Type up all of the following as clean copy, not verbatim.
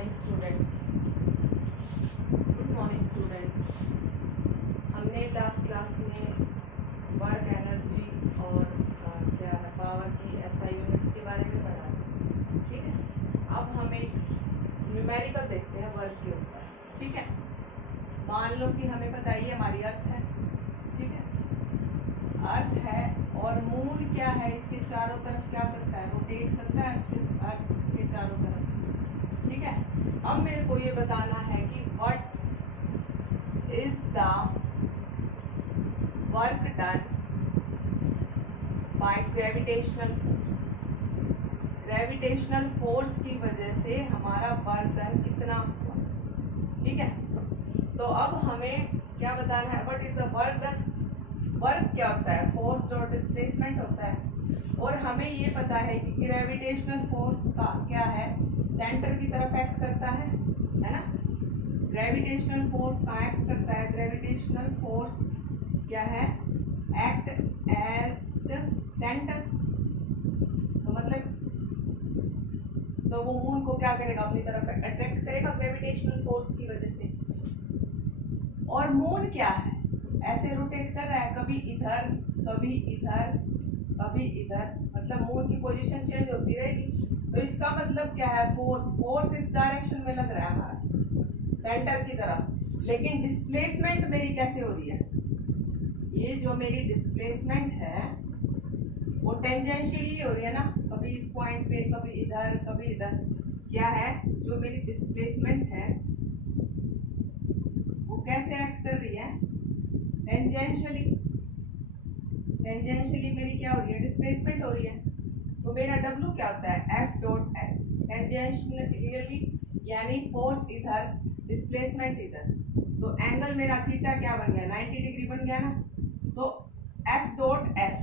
Morning students. Good morning students. हमने last class में work energy और क्या है पावर की एसआई यूनिट्स के बारे में पढ़ा है। ठीक है, अब हम एक न्यूमेरिकल देखते हैं वर्क के ऊपर। ठीक है, मान लो कि हमें पता ही हमारी अर्थ है। ठीक है, अर्थ है और मून क्या है, इसके चारों तरफ क्या करता है, रोटेट करता है अर्थ के चारों तरफ। ठीक है, अब मेरे को ये बताना है कि what is the work done by gravitational force. Gravitational force की वजह से हमारा वर्क डन कितना हुआ। ठीक है, तो अब हमें क्या बताना है, what is the work done. Work क्या होता है, फोर्स और डिस्प्लेसमेंट होता है। और हमें ये पता है कि ग्रेविटेशनल फोर्स का क्या है, सेंटर की तरफ एक्ट करता है ना। ग्रेविटेशनल फोर्स का एक्ट करता है, ग्रेविटेशनल फोर्स क्या है, एक्ट एट सेंटर। तो मतलब तो वो मून को क्या करेगा, अपनी तरफ अट्रैक्ट करेगा ग्रेविटेशनल फोर्स की वजह से। और मून क्या है, ऐसे रोटेट कर रहा है, कभी इधर कभी इधर कभी इधर, मतलब मून की पोजीशन चेंज होती रहेगी। तो इसका मतलब क्या है, फोर्स इस डायरेक्शन में लग रहा है हमारा सेंटर की तरफ। लेकिन डिस्प्लेसमेंट मेरी कैसे हो रही है, ये जो मेरी डिस्प्लेसमेंट है वो टेंजेंशियली हो रही है ना, कभी इस पॉइंट पे कभी इधर कभी इधर। क्या है, जो मेरी डिस्प्लेसमेंट है वो कैसे एक्ट कर रही है, टेंजेंशियली। टेंजेंशियली मेरी क्या हो रही है, डिस्प्लेसमेंट हो रही है। तो मेरा W क्या होता है, F डॉट S। टेंजेंशियली यानी फोर्स इधर, डिस्प्लेसमेंट इधर। तो एंगल मेरा थीटा क्या बन गया, 90 डिग्री बन गया ना। तो F डॉट S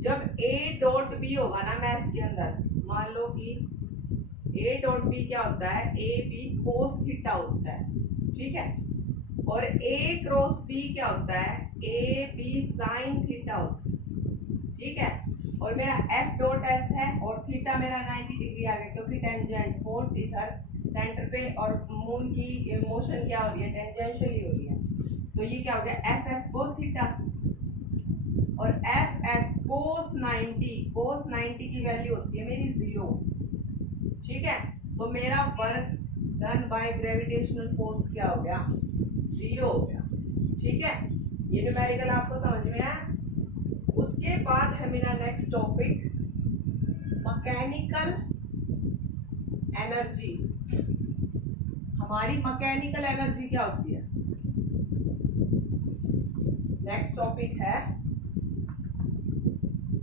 जब A डॉट B होगा ना मैथ के अंदर, मान लो कि A डॉट B क्या होता है, AB कोस थीटा होता है। ठीक है, और A क्रॉस B क्या होता है, AB साइन थीटा होता है। ठीक है, और मेरा F डॉट S है और थीटा मेरा 90 डिग्री आ गया, क्योंकि टेंजेंट फोर्स इधर सेंटर पे और मून की मोशन क्या हो रही है, टेंजेंशियली हो रही है। तो ये क्या हो गया, FS कोस थीटा और FS कोस 90 की वैल्यू होती है मेरी 0। ठीक है, तो मेरा work done by gravitational force क्या हो गया, 0 हो गया। ठीक है, ये न्यूमेरिकल आपको समझ में आया। उसके बाद है मेरा नेक्स्ट टॉपिक मैकेनिकल एनर्जी। हमारी मैकेनिकल एनर्जी क्या होती है, नेक्स्ट टॉपिक है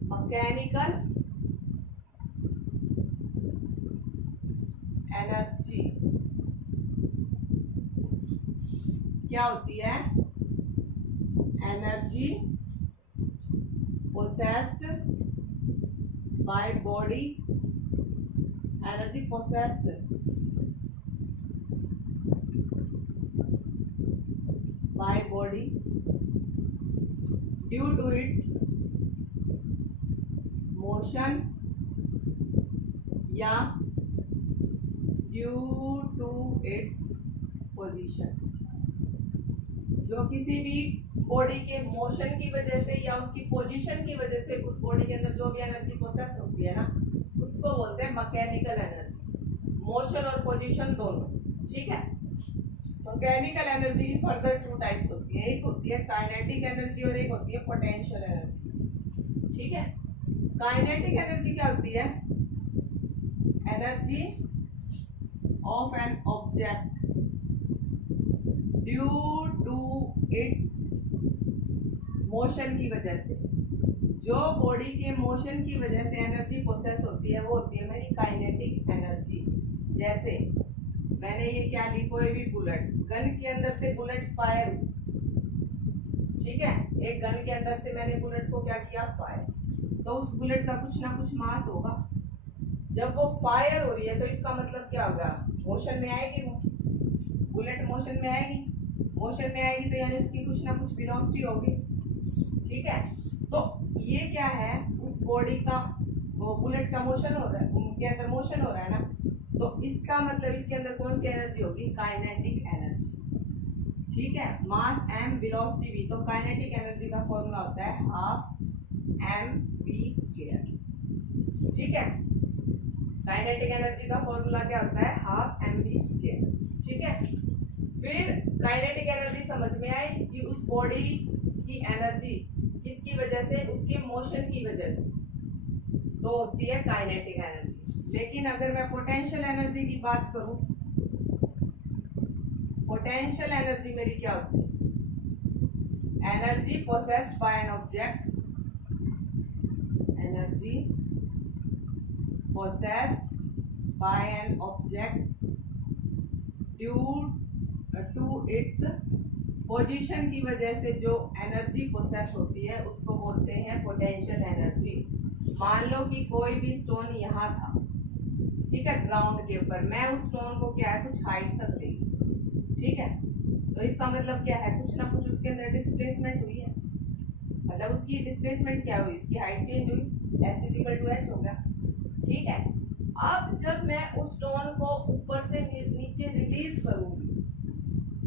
मैकेनिकल एनर्जी। क्या होती है, energy possessed by body, energy possessed by body due to its motion या due to its position। जो किसी भी बॉडी के मोशन की वजह से या उसकी पोजीशन की वजह से उस बॉडी के अंदर जो भी एनर्जी प्रोसेस होती है ना, उसको बोलते हैं मैकेनिकल एनर्जी। मोशन और पोजीशन दोनों। ठीक है, मैकेनिकल एनर्जी की फर्दर 2 टाइप्स होती है, एक होती है काइनेटिक एनर्जी और एक होती है पोटेंशियल एनर्जी। ठीक है, काइनेटिक एनर्जी क्या होती है, energy of an object due to its motion की वजह से। जो बॉडी के मोशन की वजह से एनर्जी प्रोसेस होती है वो होती है मेरी काइनेटिक एनर्जी। जैसे मैंने ये क्या ली, कोई भी बुलेट, गन के अंदर से बुलेट फायर। ठीक है, एक गन के अंदर से मैंने बुलेट को क्या किया, फायर। तो उस बुलेट का कुछ ना कुछ मास होगा। जब वो फायर हो रही है तो इसका मतलब क्या होगा, मोशन में आएगी, वो बुलेट मोशन में आएगी। मोशन में आएगी तो यानी उसकी कुछ ना कुछ वेलोसिटी होगी। ठीक है, तो ये क्या है, उस बॉडी का, वो बुलेट का मोशन हो रहा है, उनके अंदर मोशन हो रहा है ना। तो इसका मतलब इसके अंदर कौन सी एनर्जी होगी, काइनेटिक एनर्जी। ठीक है, मास m वेलोसिटी v, तो काइनेटिक एनर्जी का फॉर्मूला होता है हाफ mv²। ठीक है, काइनेटिक एनर्जी का फॉर्मूला क्या होता है, हाफ mv²। ठीक है, फिर काइनेटिक एनर्जी समझ में आई कि उस बॉडी की एनर्जी किसकी वजह से, उसके मोशन की वजह से, तो होती है काइनेटिक एनर्जी। लेकिन अगर मैं पोटेंशियल एनर्जी की बात करूं, पोटेंशियल एनर्जी मेरी क्या होती है, energy possessed by an object, energy possessed by an object due to its position की वजह से जो एनर्जी प्रोसेस होती है उसको बोलते हैं पोटेंशियल एनर्जी। मान लो कि कोई भी स्टोन यहाँ था, ठीक है, ग्राउंड के ऊपर, मैं उस स्टोन को क्या है कुछ हाइट तक ले, ठीक है, तो इसका मतलब क्या है, कुछ ना कुछ उसके अंदर डिस्प्लेसमेंट हुई है, मतलब उसकी डिस्प्लेसमेंट क्या हुई, उसकी हाइट चेंज हुई, s = h हो गया। ठीक है, अब जब मैं उस स्टोन को ऊपर से नीचे रिलीज करूंगी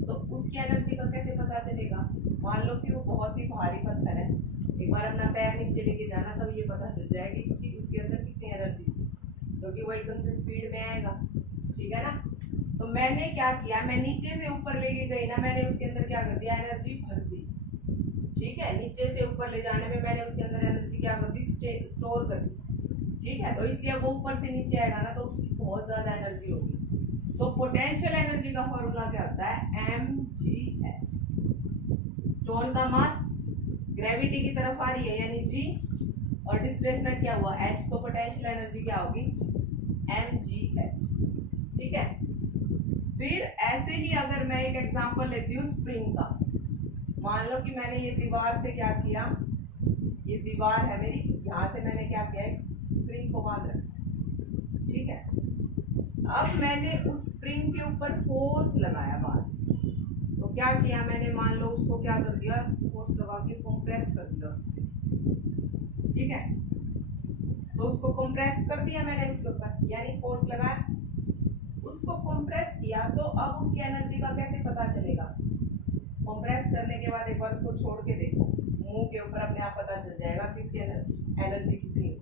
तो उसकी एनर्जी का कैसे पता चलेगा। मान लो कि वो बहुत ही भारी पत्थर है, एक बार अपना पैर नीचे लेके जाना तब ये पता चल जाएगी कि उसके अंदर कितनी एनर्जी थी, क्योंकि वो एकदम से स्पीड में आएगा। ठीक है ना, तो मैंने क्या किया, मैं नीचे से ऊपर लेके गई ना, मैंने उसके अंदर क्या कर दिया, एनर्जी भर दी। ठीक है, नीचे से ऊपर ले जाने में मैंने उसके अंदर एनर्जी क्या कर दी, स्टोर कर दी। ठीक है, तो इसलिए वो ऊपर से नीचे आएगा ना तो उसकी बहुत ज्यादा एनर्जी होगी। तो पोटेंशियल एनर्जी का फॉर्मूला क्या होता है, mgh। स्टोन का मास ग्रेविटी की तरफ आ रही है यानी g, और डिस्प्लेसमेंट क्या हुआ h, तो पोटेंशियल एनर्जी क्या होगी, mgh। ठीक है, फिर ऐसे ही अगर मैं एक एग्जांपल लेती हूँ स्प्रिंग का, मान लो कि मैंने ये दीवार से क्या किया, ये दीवार है मेरी, यहाँ से मैंने क्या किया, एक स्प्रिंग को बांध रखा। ठीक है, अब मैंने उस स्प्रिंग के ऊपर फोर्स लगाया बाहर से, तो क्या किया मैंने, मान लो उसको क्या कर दिया, फोर्स लगा के कंप्रेस कर दिया उसको। ठीक है, तो उसको कंप्रेस कर दिया मैंने उसके ऊपर, यानी फोर्स लगाया, उसको कंप्रेस किया, तो अब उसकी एनर्जी का कैसे पता चलेगा, कंप्रेस करने के बाद एक बार उसको छोड़ के देखो, मुंह के ऊपर अपने आप पता चल जाएगा कि उसकी एनर्जी कितनी है।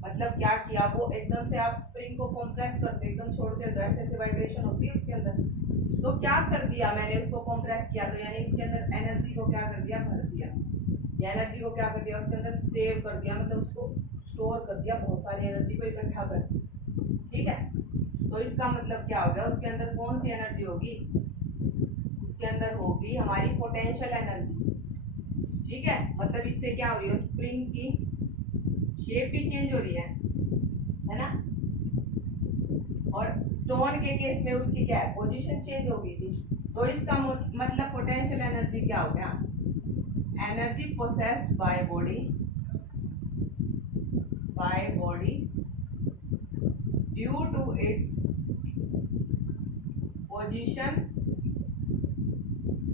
मतलब क्या किया, वो एकदम से आप स्प्रिंग को कंप्रेस करते एकदम छोड़ते हो तो ऐसे ऐसे वाइब्रेशन होती है उसके अंदर, तो क्या कर दिया मैंने, उसको कंप्रेस किया तो यानी उसके अंदर एनर्जी को क्या कर दिया, भर दिया, या एनर्जी को क्या कर दिया, उसके अंदर सेव कर दिया, मतलब उसको स्टोर कर दिया, बहुत सारी एनर्जी को इकट्ठा कर दिया। ठीक है, तो इसका मतलब क्या हो गया, उसके अंदर कौन सी एनर्जी होगी, उसके अंदर होगी हमारी पोटेंशियल एनर्जी। ठीक है, मतलब इससे क्या हो रही है, स्प्रिंग की शेप भी चेंज हो रही है ना, और स्टोन के केस में उसकी क्या है, पोजीशन चेंज हो गई थी। तो इसका मतलब पोटेंशियल एनर्जी क्या हो गया, energy possessed by body due to its position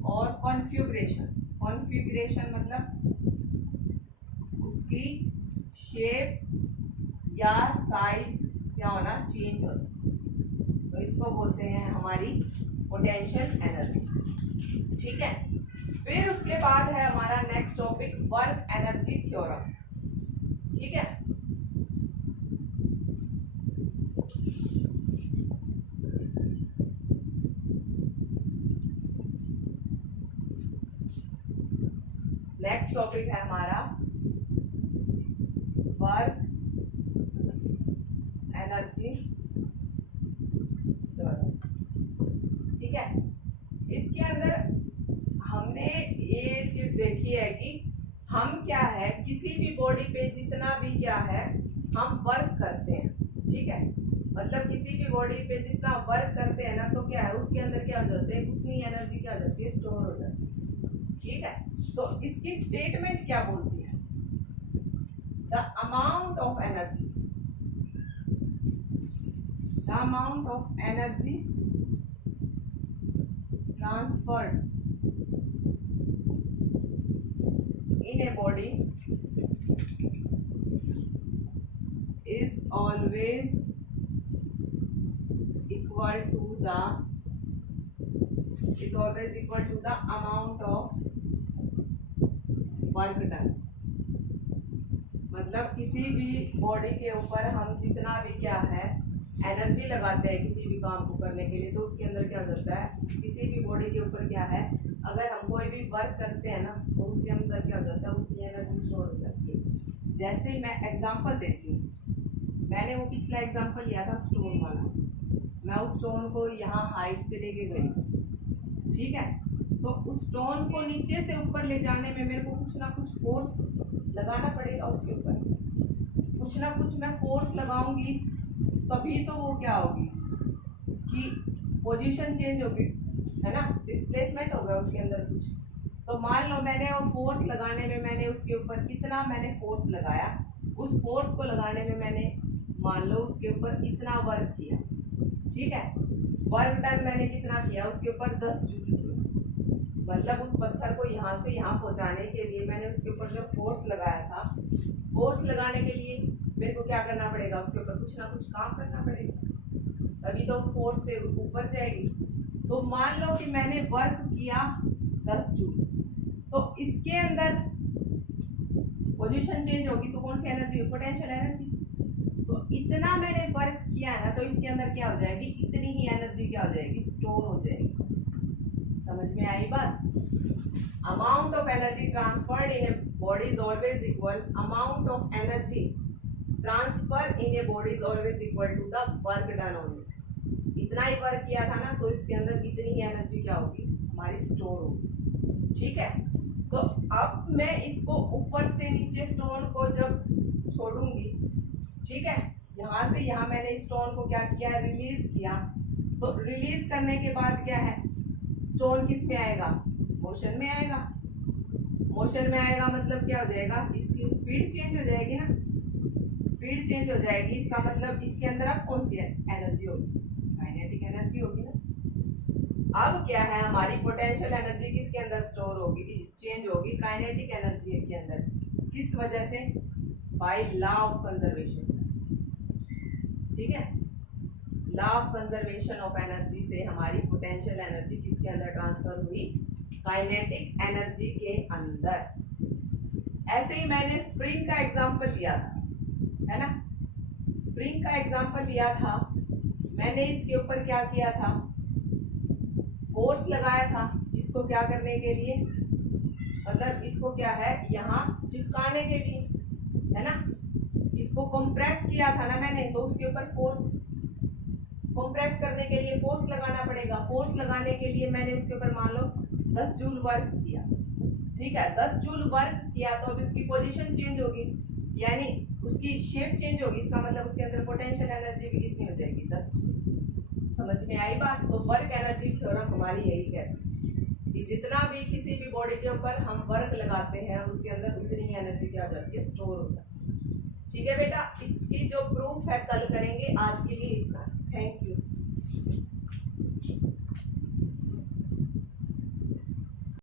और कॉन्फ़िगरेशन। कॉन्फ़िगरेशन मतलब उसकी शेप या साइज क्या होना, चेंज होना, तो इसको बोलते हैं हमारी पोटेंशियल एनर्जी। ठीक है, फिर उसके बाद है हमारा next topic work energy theorem. ठीक है, नेक्स्ट टॉपिक है हमारा वर्क एनर्जी। ठीक है, इसके अंदर हमने ये चीज देखी है कि हम क्या है, किसी भी बॉडी पे जितना भी क्या है हम वर्क करते हैं। ठीक है, मतलब किसी भी बॉडी पे जितना वर्क करते हैं ना, तो क्या है उसके अंदर क्या हो जाते हैं, उतनी एनर्जी क्या हो जाती है, स्टोर हो जाती है। ठीक है, तो इसकी स्टेटमेंट क्या बोलती है, the amount of energy, the amount of energy transferred in a body is always equal to the is always equal to the amount of work done. मतलब किसी भी बॉडी के ऊपर हम जितना भी क्या है एनर्जी लगाते हैं किसी भी काम को करने के लिए, तो उसके अंदर क्या हो जाता है, किसी भी बॉडी के ऊपर क्या है, अगर हम कोई भी वर्क करते हैं ना तो उसके अंदर क्या हो जाता है, उतनी एनर्जी स्टोर हो जाती है। जैसे मैं एग्जांपल देती हूँ, मैंने वो पिछला एग्जांपल लिया था स्टोन वाला। मैं उस स्टोन को यहाँ हाइट पे लेके गई, ठीक है, तो उस स्टोन को नीचे से ऊपर ले जाने में मेरे को कुछ ना कुछ फोर्स लगाना पड़ेगा उसके ऊपर, कुछ ना कुछ मैं फोर्स लगाऊंगी तभी तो वो क्या होगी, उसकी पोजीशन चेंज होगी, है ना, डिस्प्लेसमेंट होगा उसके अंदर कुछ। तो मान लो मैंने वो फोर्स लगाने में मैंने उसके ऊपर कितना मैंने फोर्स लगाया, उस फोर्स को लगाने में मैंने मान लो उसके ऊपर इतना वर्क किया, ठीक है, वर्क डन मैंने कितना किया, उसके ऊपर 10 जूल किया। मतलब उस पत्थर को यहाँ से यहाँ पहुँचाने के लिए मैंने उसके ऊपर जो फोर्स लगाया था, फोर्स लगाने के लिए मेरे को क्या करना पड़ेगा, उसके ऊपर कुछ ना कुछ काम करना पड़ेगा, तभी तो फोर्स से ऊपर जाएगी। तो मान लो कि मैंने वर्क किया 10 जूल, तो इसके अंदर पोजीशन चेंज होगी तो कौन सी एनर्जी, पोटेंशियल एनर्जी। तो इतना मैंने वर्क किया है ना, तो इसके अंदर क्या हो जाएगी, इतनी ही एनर्जी क्या हो जाएगी, स्टोर हो जाएगी। समझ में आई बात। Amount of energy transferred in a body is always equal, amount of energy transfer in a body is always equal to the work done only. इतना ही वर्क किया था ना, तो इसके अंदर इतनी ही एनर्जी क्या होगी, हमारी स्टोर होगी, ठीक है। तो अब मैं इसको ऊपर से नीचे स्टोन को जब छोड़ूंगी, ठीक है, यहाँ से यहाँ मैंने स्टोन को क्या किया, रिलीज किया। तो रिलीज करने के बाद क्या है, स्टोन किस में आएगा, मोशन में आएगा। मोशन में आएगा मतलब क्या हो जाएगा, इसकी स्पीड चेंज हो जाएगी ना, स्पीड चेंज हो जाएगी, इसका मतलब इसके अंदर अब कौन सी एनर्जी होगी, काइनेटिक एनर्जी होगी ना। अब क्या है, हमारी पोटेंशियल एनर्जी किसके अंदर स्टोर होगी, चेंज होगी काइनेटिक एनर्जी के अंदर। किस वजह से, बाय लॉ ऑफ कंजर्वेशन, ठीक है, law of conservation of energy से हमारी पोटेंशियल एनर्जी किसके अंदर ट्रांसफर हुई, काइनेटिक एनर्जी के अंदर। ऐसे ही मैंने स्प्रिंग का एग्जांपल लिया था, है ना, स्प्रिंग का एग्जांपल लिया था, मैंने इसके ऊपर क्या किया था, फोर्स लगाया था, इसको क्या करने के लिए, मतलब इसको क्या है, यहाँ चिपकाने के लिए, है ना, इसको कंप्रेस किया था ना मैंने, तो उसके ऊपर फोर्स, कंप्रेस करने के लिए फोर्स लगाना पड़ेगा। फोर्स लगाने के लिए मैंने उसके ऊपर मान लो 10 जूल वर्क किया, ठीक है, 10 जूल वर्क किया, तो अब इसकी पोजीशन चेंज होगी, यानी उसकी शेप चेंज होगी, इसका मतलब उसके अंदर पोटेंशियल एनर्जी भी कितनी हो जाएगी, 10 जूल। समझ में आई बात। तो वर्क एनर्जी थ्योरम हमारी यही कहती है कि जितना भी किसी भी बॉडी के ऊपर हम वर्क लगाते हैं, उसके अंदर उतनी ही एनर्जी क्या हो जाती है, स्टोर हो जाती है। ठीक है बेटा, इसकी जो प्रूफ है कल करेंगे, आज के लिए इतना। Thank you.